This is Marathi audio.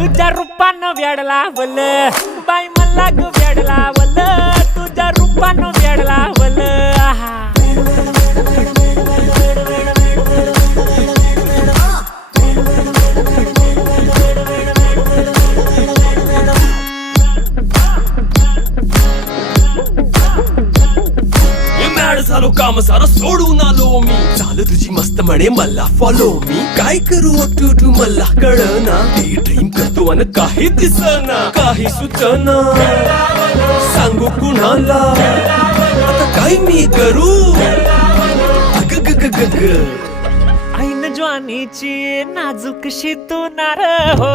तुझ्या रूपानं वेडला वल बाई मला ग वेडला वल तुझ्या रूपानं वेडला वल आहा झालो काम सारा सोडून आलो मी झालं तुझी मस्त म्हणे मला फॉलो मी काय करू टू मला कळना ती ड्रीम करतो आणि काही दिसना काही सुचना सांगू कुणाला आता काय मी करू अग ग ग ग ग ऐन ज्वानीची नाजूक शी तू नार हो